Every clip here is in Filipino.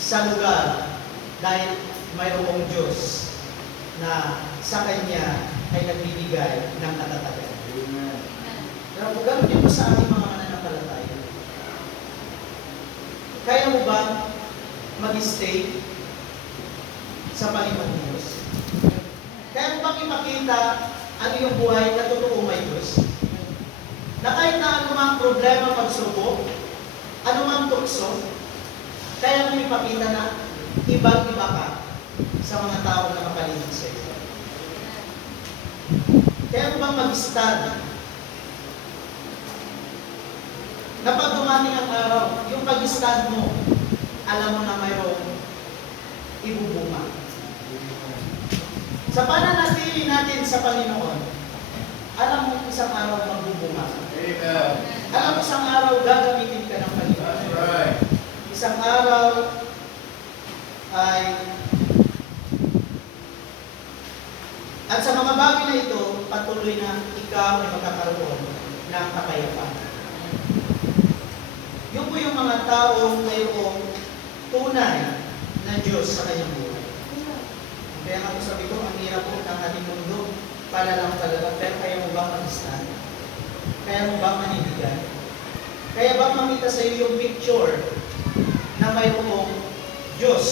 sa lugar dahil mayroong Diyos na sa Kanya ay nagbibigay ng katatagan. Pero kung gano'n din po sa ating mga mananampalataya, kaya mo ba mag-stay sa Panginoon Diyos? Kaya mo bang ipakita ang iyong buhay na totoo may Diyos? Na kahit na anumang problema pagsubok, anumang tukso, kaya mo ipakita na ibang-iba ka sa mga taong nakapaligid sa iyo. Kaya mo bang mag-stand na pag dumating ang araw, yung pag-stand mo, alam mo na mayroong ibubunga. Sa pananatili natin sa Panginoon, alam mo isang araw magbubunga. Amen. Alam mo isang araw gagamitin ka ng Panginoon. That's right. Isang araw ay at sa mga bagay na ito, patuloy na ikaw ay magkakaroon ng kapayapaan. Yun po yung mga taong mayroong tunay na Diyos sa kanyang buhay. Kaya nga po sabi ko, ang hirap po ng ating mundo, pala lang talaga, pero kaya mo bang mag-stand? Kaya mo bang manibigay? Kaya bang makita sa iyo yung picture na mayroong Diyos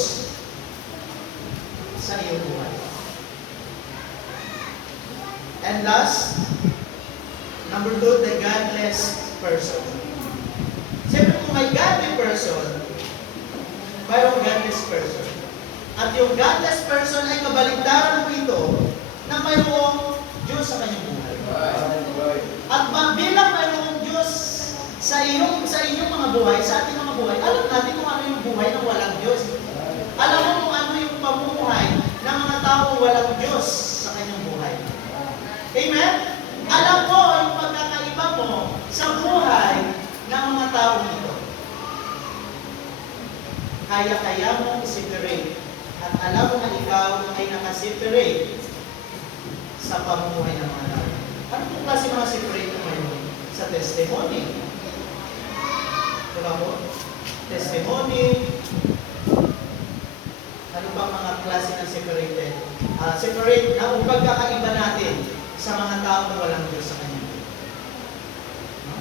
sa iyong buhay? And last, number 2, the godless person. Siyempre kung may godly person, mayroong godless person. At yung godless person ay kabaligtaran po ito na mayroong Diyos sa kanyang buhay. At bilang mayroong Diyos sa inyong mga buhay, sa ating mga buhay, alam natin kung ano yung buhay ng walang Diyos. Alam mo kung ano yung pamumuhay ng mga taong walang Diyos sa kanyang buhay. Amen? Alam mo yung pagkakaiba mo sa buhay ng mga taong ito. Kaya-kaya mo i-separate. At alam mo na ikaw ay nakaseparate sa pamumuhay ng mga tao. Ano po kasi mga separate mo ngayon? Sa testimony. Diba po? Testimony. Ano bang mga klase ng separated? Separate na ang pagkakaiba natin sa mga tao na walang Diyos sa kanya.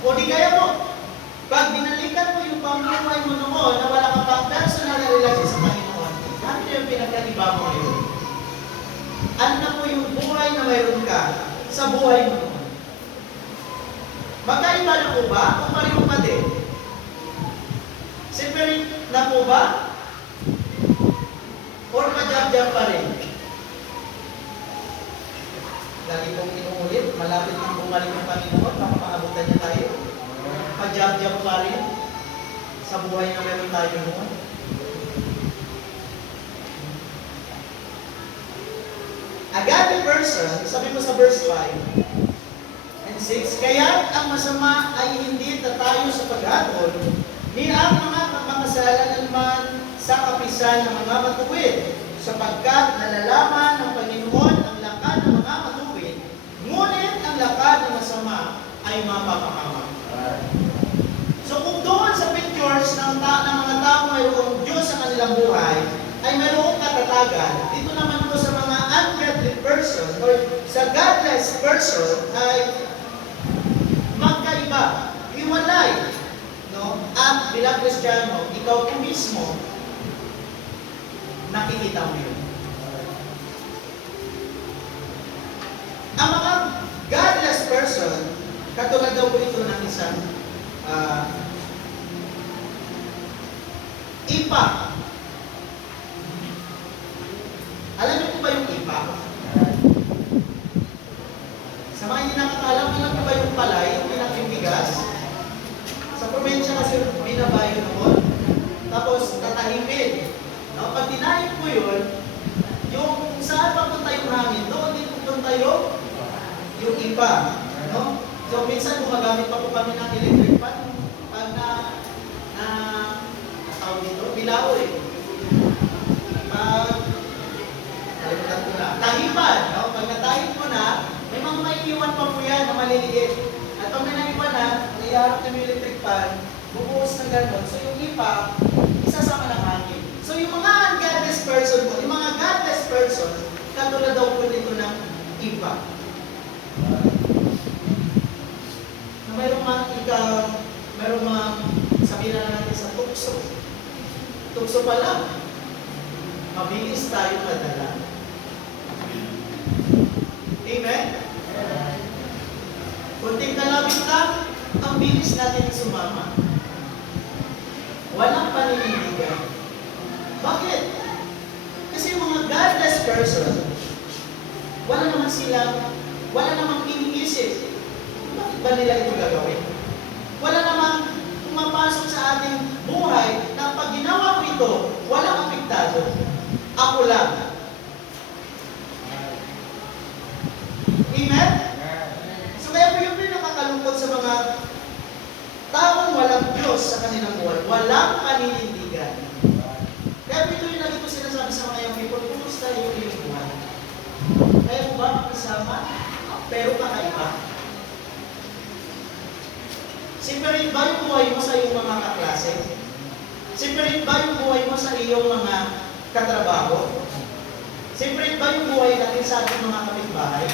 O di kaya mo, pag binalikan mo yung pamumuhay mo noon na wala kang pang personal na relasyon sa Panginoon, ano yung pinagkaiba mo ngayon? Ano na po yung buhay na mayroon ka sa buhay mo noon? Magkaiba na po ba? O pareho pa din? Separate na po ba? Or majab-jab pa rin? Lagi kong inuulit, malapit ng bumalik ng Panginoon, baka maabutan niya tayo. Majab-jab pa rin sa buhay na meron tayo noon. A godly person, sabi ko sa verse 5 and 6, kaya ang masama ay hindi tatayo sa paghatol, ni ang mga makasalanan man sa kapisan ng mga matuwid, sapagkat nalalaman ng Panginoon ang lakad ng mga matuwid, ngunit ang lakad ng masama ay mapapahamak. So kung doon sa pictures ng mga tao mayroong Diyos sa kanilang buhay, ay mayroong katatagan, dito naman po sa mga ungodly person or sa godless person ay magkaiba, hiwalay. No? At bilang Kristiyano, ikaw po mismo, nakikita mo yun. Ang mga godless person, katulad daw po ito ng isang ipa. Alam niyo po ba yung ipa? Sa mga hindi nakakalam, alam niyo ba yung palay, yung pinakimbigas? Sa probinsya kasi binabayo noon. Tapos tatahimik. No? Pag tinahim ko yun, yung saan papunta yung hangin, doon din pupunta yung ipa. No? So minsan gumagamit pa po kami ng electric fan pag tawag dito, bilao eh. Kalimutan ko na. Tahipan, no? Pag natahip mo na, may mga maiiwan pa po yan na maliliit. At pag may naiwan na, naiharap na yung electric fan, bubuhos na gano'n. So yung ipa, isasama ng hangin. So iba. Na mayroong mga sabihin na natin sa tukso. Tukso pa lang, mabilis tayo madala. Amen? Kunting kalabit lang, ang bilis natin sumama. Walang paninindigan. Bakit? Kasi yung mga godless person, wala namang iniisip. Bakit ba nila ito gagawin? Wala namang pumapasok sa ating buhay na pag ginawa ko ito, walang apektado. Ako lang. Amen? So kaya po yung nakakalungkot sa mga taong walang Diyos sa kanilang buhay, walang paninindigan. Kaya po ito yung lagi ko sinasabi sa mga young people, kumusta yung iyong buhay? Kaya mo ba makisama? Pero kakaiba. Separate ba yung buhay mo sa iyong mga kaklase? Separate ba yung buhay mo sa iyong mga katrabaho? Separate ba yung buhay natin sa ating mga kapitbahay?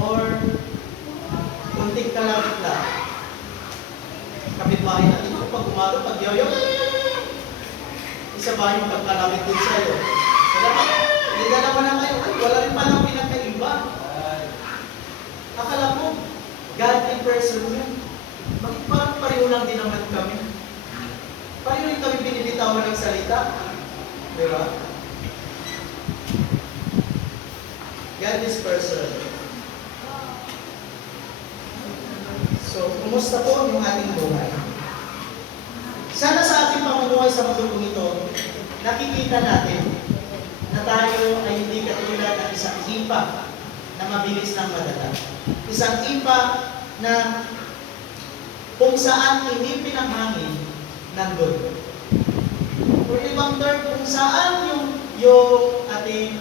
Or kunting kalabit lang? Kapitbahay natin, pag umaga, pag yoyo, isa ba yung pagkalabit din sa'yo? Hindi na naman na kayo, wala rin palang pinagkaiba. Akala mo, godly person yun. Bakit parang pareho lang din naman kami? Pareho rin kami binibitawan ng salita. Diba? Godless person. So, kumusta po yung ating buhay? Sana sa ating pamumuhay sa mundong ito, nakikita natin na tayo ay hindi katulad ng isang ipa na mabilis ng madala. Isang ipa na kung saan hindi pinanghangin, nandun. Or ibang term, kung saan yung ating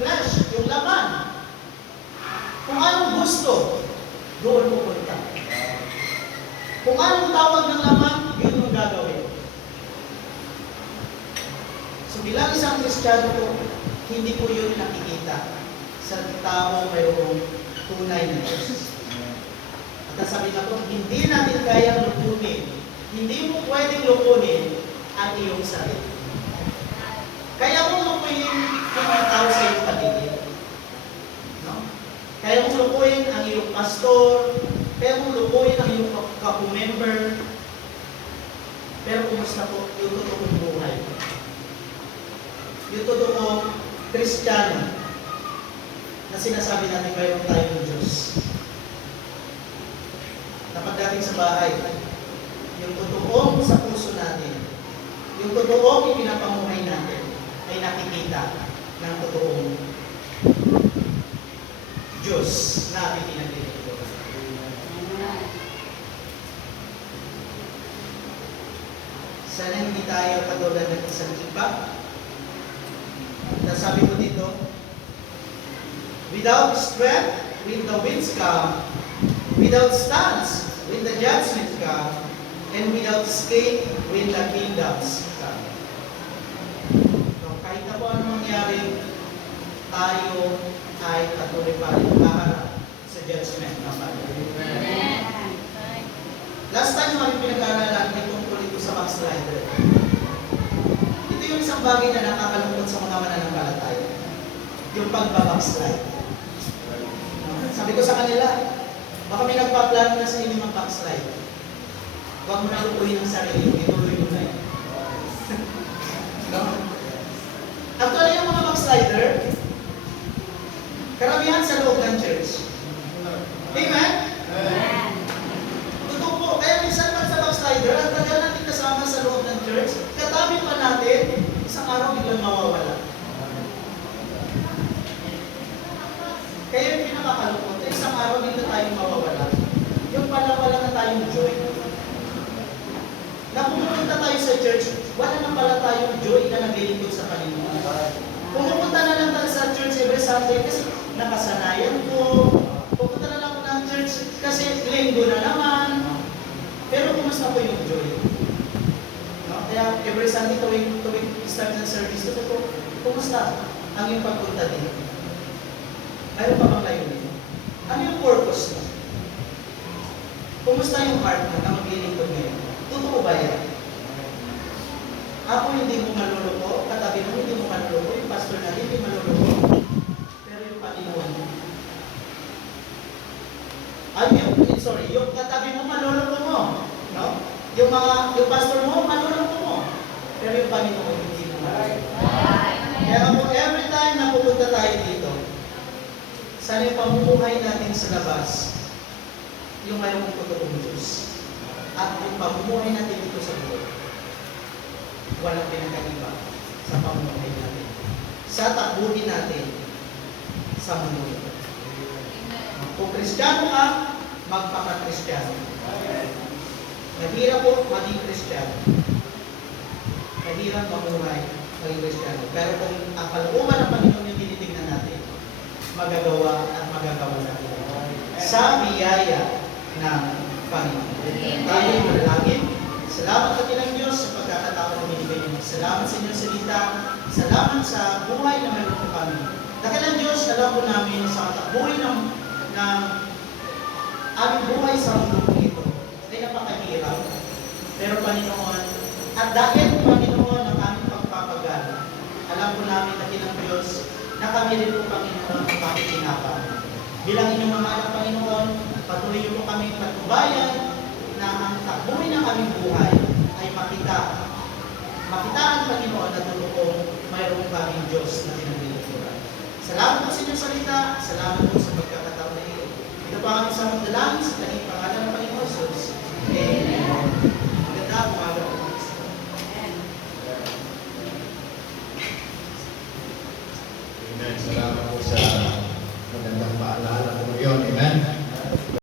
flesh, yung laman, kung anong gusto, doon pupunta. Kung anong tawag ng laman, yun yung gagawin. So bilang isang Kristiyano po, hindi po yun nakikita sa tao mayroong tunay na Diyos. At sabi na po, hindi natin kayang lukunin, hindi mo pwedeng lukunin ang iyong sarili. Kaya mo lukunin yung mga tao sa iyong paligid. No? Kaya mo lukunin ang iyong pastor, kaya mo lukunin ang iyong kapu-member, pero kumusta po yung totoong buhay? Yung totoong Kristiyano na sinasabi natin mayroon tayong Diyos. Na pagdating sa bahay, yung totoong sa puso natin, yung totoong ipinapamuhay natin, ay nakikita ng totoong Diyos na ating pinaglilingkuran. Sana hindi tayo katulad ng isang iba. Sabi ko dito, without strength, when the winds come, without stance, when the judgment come, and without escape, when the kingdoms come. So, kahit na po anong mangyari, tayo ay patuloy pa rin haharap sa judgment ng Panginoon. Last time namin pinag-aaralan ay tungkol ito sa backslider. Ito yung isang bagay na nakakalungkot sa mga mananampalataya. Yung pagbabackslide. Sabi ko sa kanila, baka may nagpa-plan na sa inyo mag-backslide. Huwag mo na lukuhin ang sarili mo, ituloy mo na yun. Actually, yung mga backslider, karamihan sa loob ng church. Amen? Totoo po, kaya minsan pag sa backslider, ang tagal natin kasama sa loob ng church, katabi pa natin, isang araw biglang mawawala. Kaya yung pinakakalungkot, isang araw biglang tayong mawawala. Yung pala na tayong joy. Na pumunta tayo sa church, wala na pala tayong joy na naglilingkod sa Panginoon. Pumupunta na lang tayo sa church every Sunday kasi nakasanayan ko. Pupunta na lang ako ng church kasi linggo na naman. Pero kumusta po yung joy? No? Kaya every Sunday tuwing start ng service, ito po, kumusta ang iyong pagpunta dito? Mayroon pa bang layunin? Ano yung purpose mo? Kumusta yung heart mo na maglilingkod ngayon? Totoo ba yan? Ako hindi mo maluluko, katabi mo hindi mo maluluko, yung pastor na hindi maluluko, pero yung Panginoon mo. Yung katabi mo maluluko mo, no? Yung pastor mo maluluko mo, pero yung Panginoon hindi mo maluluko. Kaya po, every time na pupunta tayo dito, sana yung pamumuhay natin sa labas, yung mayroong totoong Diyos. At yung pamumuhay natin dito sa buhay, walang pinagkaiba sa pamumuhay natin. Sa takbuhin natin sa mundo. Kung Kristiyano ka, magpaka-Kristiyano. Mahirap po maging Kristiyano. Mahirap mamuhay maging Kristiyano. Pero kung ang kalooban ng Panginoon yung tinitingnan natin, magagawa at magagawa natin sa biyaya ng Panginoon. Tayo manalangin. Salamat sa Kinang Diyos sa pagkakataon na binigay niyo. Salamat sa inyong salita. Salamat sa buhay na meron po kami. Dakilang Diyos, alam po namin sa takbuhin ng aming buhay sa mundo ito ay napakahirap. Pero Panginoon, at dahil Panginoon ang aming pagpapagala, alam po namin na Kinang Diyos na kami rin po Panginoon ang pakikinabang. Bilang inyong mga anak Panginoon, patuloy niyo po kami patnubayan na ang takbuhin ng aming buhay ay makitaan Panginoon na totoong mayroong kaming Diyos na pinagbinuturan. Salamat po sa inyong salita, salamat po sa pagkakataon na ito. Ito pa ang isang dalangin sa kanyang pangalan ng Panginoon Jesus. Amen. Maganda ang umaga po. Amen. Salamat po sa